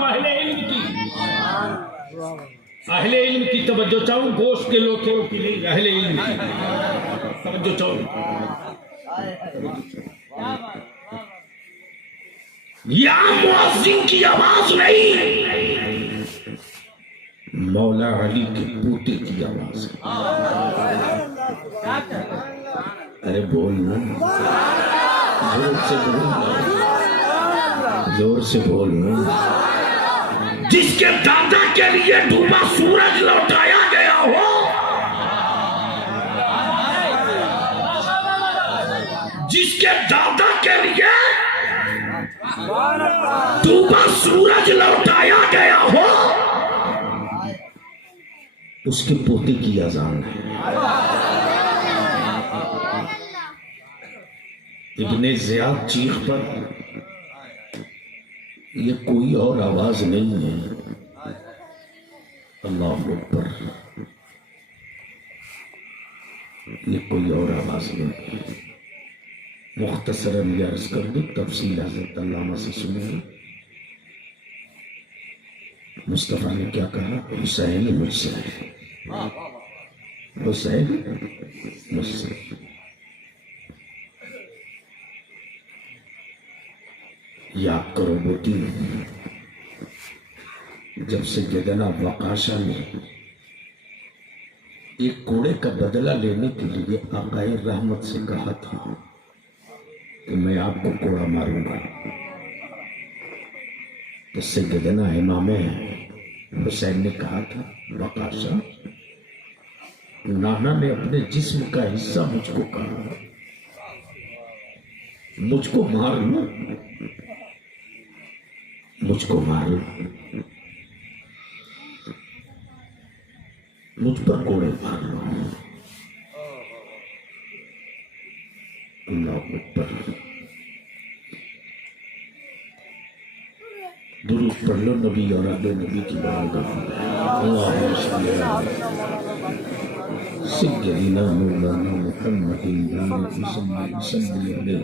اہل علم کی توجہ چاہوں، گوشت کے لوٹوں کی نہیں، اہل علم کی توجہ چاہوں. یا مؤذن کی آواز نہیں، مولا علی کے پوتے کی آواز ہے. ارے بولنا، زور سے بولنا، زور سے بولنا. جس کے دادا کے لیے ڈوبا سورج لوٹایا گیا ہو، جس کے دادا کے لیے ڈوبا سورج لوٹایا گیا ہو، اس کے پوتے کی اذان ہے. ابن زیاد چیخ پر یہ کوئی اور آواز نہیں ہے. اللہ اکبر، یہ کوئی اور آواز نہیں ہے. مختصراً یہ عرض کر دوں، تفصیل حضرت علامہ سے سنیں گے. مصطفیٰ نے کیا کہا؟ حسین مجھ سے ہے، حسین مجھ سے. یاد کرو بیٹی، جب سیدنا وقاشہ نے ایک کوڑے کا بدلہ لینے کے لیے آقائے رحمت سے کہا تھا کہ میں آپ کو کوڑا ماروں گا، تو سیدنا امام حسین نے کہا تھا وقاشہ، نانا نے اپنے جسم کا حصہ مجھ کو کہا، مجھ کو مار لو، مجھ کو مار لو، مجھ پر کوڑے مار لو. اللہ اکبر. درود پڑھ لو نبی اور آل نبی کی بارگاہ میں. اللہم صلی علی سیدنا مولانا محمد صلی علیہ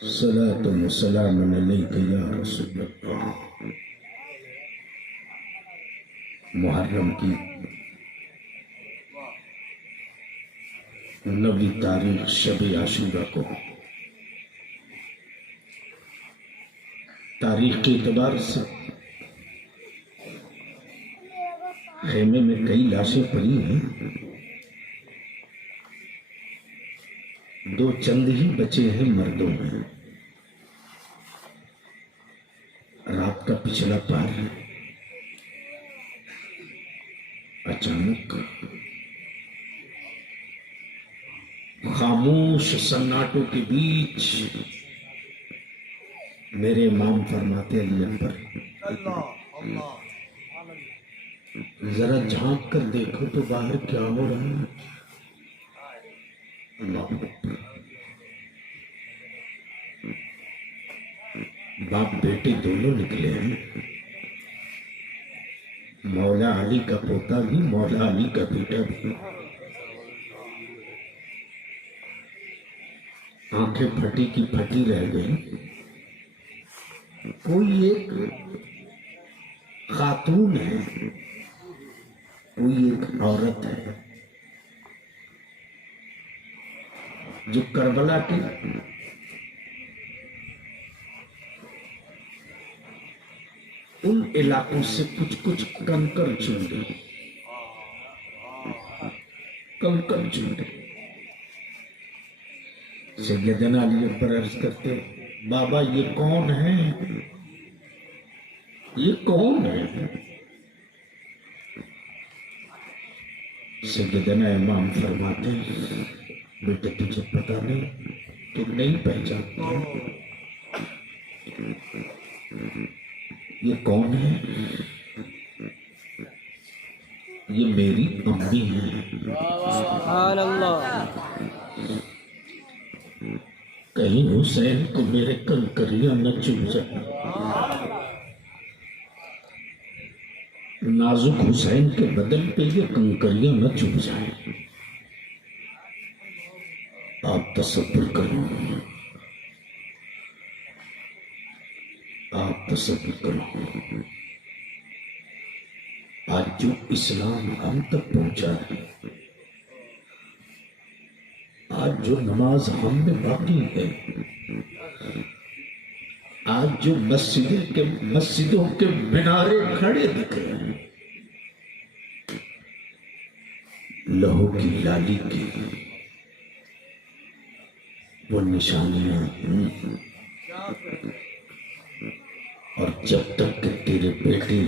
صلاۃ و سلام علیک یا رسول اللہ. محرم کی 9 تاریخ شب عاشورہ کو تاریخ کے اعتبار سے خیمے میں کئی لاشیں پڑی ہیں، 2 چند ہی بچے ہیں مردوں میں. رات کا پچھلا پہر اچانک خاموش سناٹوں کے بیچ میرے امام فرماتے علی اکبر، ذرا جھانک کر دیکھو تو باہر کیا ہو رہا ہے. اللہ اکبر. باپ بیٹے دونوں نکلے ہیں. مولا علی کا پوتا بھی، مولا علی کا بیٹا بھی. آنکھیں پھٹی کی پھٹی رہ گئی. کوئی ایک خاتون ہے، کوئی ایک عورت ہے جو کربلا کے ان علاقوں سے کچھ کنکر چن گئی، کنکر چن گئی. سیدنا علی اکبر عرض کرتے، بابا یہ کون ہے؟ یہ کون ہے؟ سیدنا امام فرماتے ہیں، بیٹے تجھے پتا نہیں، تو نہیں پہچانتا. یہ کون ہے؟ یہ میری امی ہے. سبحان اللہ. کہیں حسین کو میرے کنکریاں نہ چبھ جائیں. نازک حسین کے بدن پہ یہ کنکریاں نہ چبھ جائیں. آپ تصور کرو، آپ تصور کرو، آج جو اسلام ہم تک پہنچا ہے، آج جو نماز ہم میں باقی ہے، آج جو مسجدوں کے مینارے کھڑے دکھ رہے ہیں، لہو کی لالی کی وہ نشانیاں ہیں، اور جب تک کہ تیرے بیٹے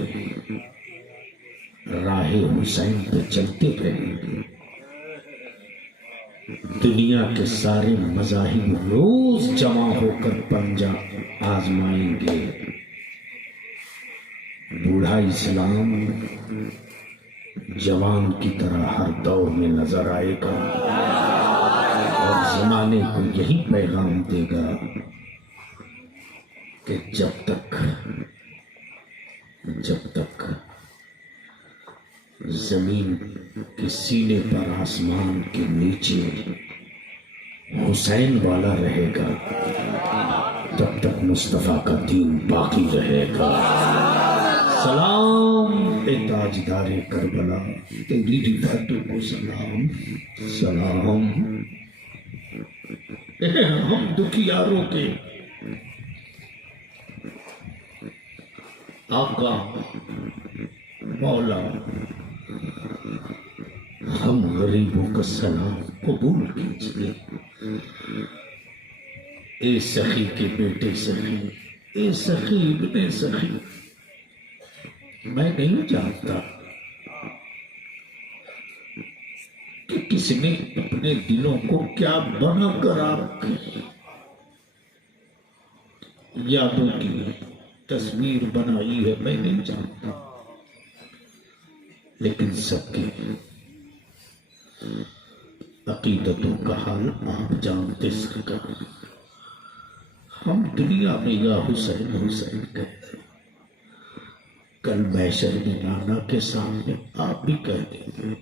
راہ حسین پہ چلتے رہیں گے، دنیا کے سارے مذاہب روز جمع ہو کر پنجہ آزمائیں گے، بوڑھا اسلام جوان کی طرح ہر دور میں نظر آئے گا، اور زمانے کو یہی پیغام دے گا کہ جب تک زمین کے سینے پر آسمان کے نیچے حسین والا رہے گا، تب تک مصطفیٰ کا دین باقی رہے گا۔ سلام اے تاجدار کربلا، تیری رفعتوں کو سلام، سلام اے ہم دکھیاروں کے آقا مولا، ہم غریبوں کا سلام قبول کیجیے۔ اے سخی کے بیٹے سخی، اے سخی ابن سخی، میں نہیں جانتا کہ کس نے اپنے دلوں کو کیا بنا کر آپ کی یادوں کی تصویر بنائی ہے، میں نہیں جانتا، لیکن سب کے عقیدتوں کا حال آپ جانتے سکتا۔ ہم دنیا میں یا حسین حسین کہتے ہیں، کل محشر میں نانا کے سامنے آپ بھی کہہ دیں گے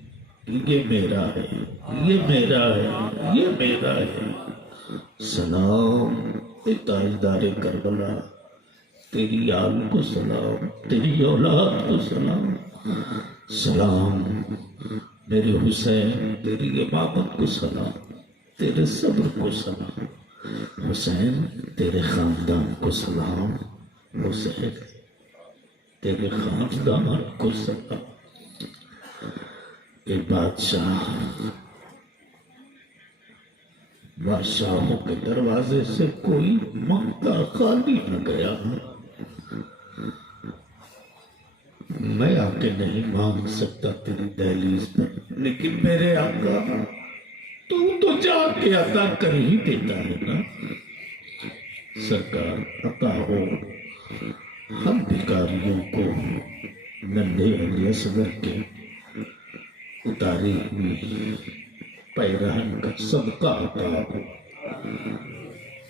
کہ یہ میرا ہے، یہ میرا ہے، یہ میرا ہے۔ سلام اے تاجدار کربلا، تیری آل کو سلام، تیری اولاد کو سلام، سلام میرے حسین، تیری امامت کو سلام، تیرے صبر کو سلام، حسین تیرے خاندان کو سلام، حسین تیرے خاندان کو سلام۔ اے بادشاہوں کے دروازے سے کوئی مانگتا خالی نہ گیا، میں آ کے نہیں مانگ سکتا تیری دہلیز پر، لیکن میرے آقا تو جا کے عطا کر ہی دیتا ہے نا۔ سرکار عطا ہو ہم بھکاریوں کو ننھے علی اصغر کے اتاری ہوئی پیرہن کا صدقہ عطا ہو،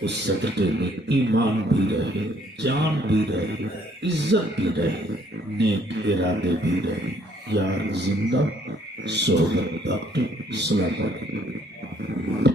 اس صدقے میں ایمان بھی رہے، جان بھی رہے، عزت بھی رہے، نیک ارادے بھی رہے، یار زندہ صحبت باقی۔ السلام علیکم۔